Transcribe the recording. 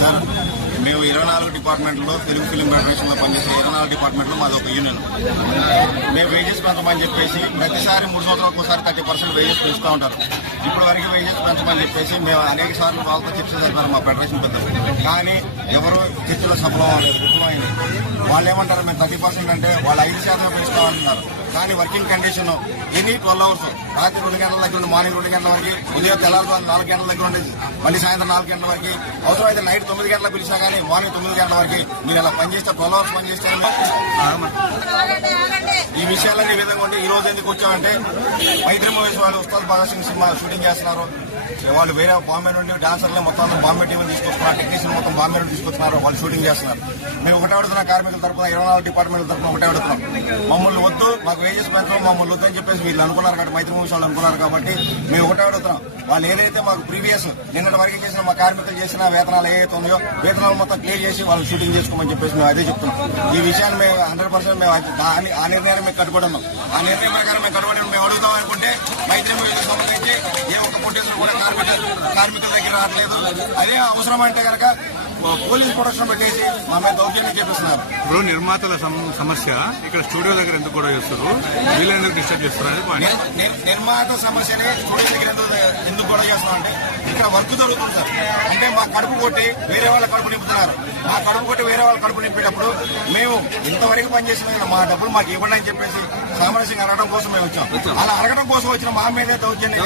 Sir మేము 24 డిపార్ట్మెంట్లో Telugu film ఫెడరేషన్లో పనిచేసే 24 డిపార్ట్మెంట్లో మాది ఒక యూనియన్. మేము వేజెస్ పెంచమని చెప్పేసి ప్రతిసారి 3 సంవత్సరాలకు ఒకసారి 30% వేజెస్ పెంచుతూ ఉంటారు. ఇప్పుడు వరకు వేజెస్ పెంచమని చెప్పేసి మేము అనేక సార్లు వాళ్ళతో చర్చలు జరిపారు మా ఫెడరేషన్ పెద్దలు. కానీ ఎవరు చర్చలో విఫలమైంది. వాళ్ళు ఏమంటారు, మేము 30% అంటే వాళ్ళు 5% పెంచుతామంటున్నారు. కానీ వర్కింగ్ కండిషన్ ఎనీ 12 అవర్స్, రాత్రి 2 గంటల దగ్గర నుండి మార్నింగ్ 2 గంటల వరకు, ఉదయం తెల్లారు 4 గంటల దగ్గర ఉండేది, మళ్ళీ సాయంత్రం 4 గంటల వరకు, అవసరమైతే నైట్ 9 గంటలకు పిలిచినా కానీ మార్నింగ్ 9 గంటల వరకు మీరు ఇలా పనిచేస్తే 12 అవర్స్ పనిచేస్తారు. ఈ విషయాలన్నీ ఈ విధంగా ఉంటే ఈ రోజు ఎందుకు వచ్చామంటే మైత్రి మూవీస్ వాళ్ళు ఉస్తాద్ భగత్ సింగ్ సినిమా షూటింగ్ చేస్తున్నారు. వాళ్ళు వేరే బాంబే నుండి డాన్సర్లు మొత్తం బాంబే టీం తీసుకొస్తున్నారు, టెక్నీషియన్ మొత్తం బాంబే నుండి తీసుకొస్తున్నారు, వాళ్ళు షూటింగ్ చేస్తున్నారు. మేము ఒకటే అడుగుతున్నాం, కార్మికుల తరఫున 24 డిపార్ట్మెంట్ల తరఫున ఒకటే అడుగుతున్నాం, మమ్మల్ని వద్దు, మాకు వేజెస్ పెంచడం మమ్మల్ని వద్దు అని చెప్పేసి వీళ్ళు అనుకున్నారు కాబట్టి, మైత్రి మూవీస్ వాళ్ళు అనుకున్నారు కాబట్టి మేము ఒకటే అడుగుతున్నాం. వాళ్ళు ఏదైతే మాకు ప్రీవియస్ నిన్నటి వరకు చేసిన మా కార్మికులు చేసిన వేతనాలు ఏదైతే ఉన్నాయో వేతనాలు మొత్తం క్లియర్ చేసి వాళ్ళు షూటింగ్ చేసుకోమని చెప్పేసి మేము అదే చెప్తున్నాం. ఈ విషయాన్ని మేము 100% మేము ఆ నిర్ణయాన్ని మేము కట్టుబడి ఉన్నాం. ఆ నిర్ణయం ప్రకారం మేము కట్టుబడి మేము అడుగుతాం అనుకుంటే మైత్రి మూవీకి సంబంధించి ఏ ఒక్క పొట్టేసులు కూడా కార్మికుల దగ్గర రావట్లేదు. అదే అవసరం అంటే కనుక పోలీస్ ప్రొటెక్షన్ పెట్టేసి మా మీద దౌర్జన్యం చేపిస్తున్నారు. ఇప్పుడు నిర్మాతల సమస్య ఇక్కడ స్టూడియో దగ్గర ఎందుకు కూడా చేస్తారు, వీళ్ళెందుకు డిస్టర్బ్ చేస్తున్నారు? నిర్మాత సమస్యని స్టూడియో దగ్గర ఎందుకు కూడా చేస్తున్నాం అంటే ఇక్కడ వర్క్ జరుగుతుంది సార్. అంటే మా కడుపు కొట్టి వేరే వాళ్ళ కడుపు నింపుతున్నారు. మా కడుపు కొట్టి వేరే వాళ్ళ కడుపు నింపేటప్పుడు మేము ఇంతవరకు పనిచేసిన మా డబ్బులు మాకు ఇవ్వండి అని చెప్పేసి సామరస్యంగా అడగడం కోసం మేము వచ్చాం. అలా అడగడం కోసం వచ్చిన మా మీద దౌర్జన్యం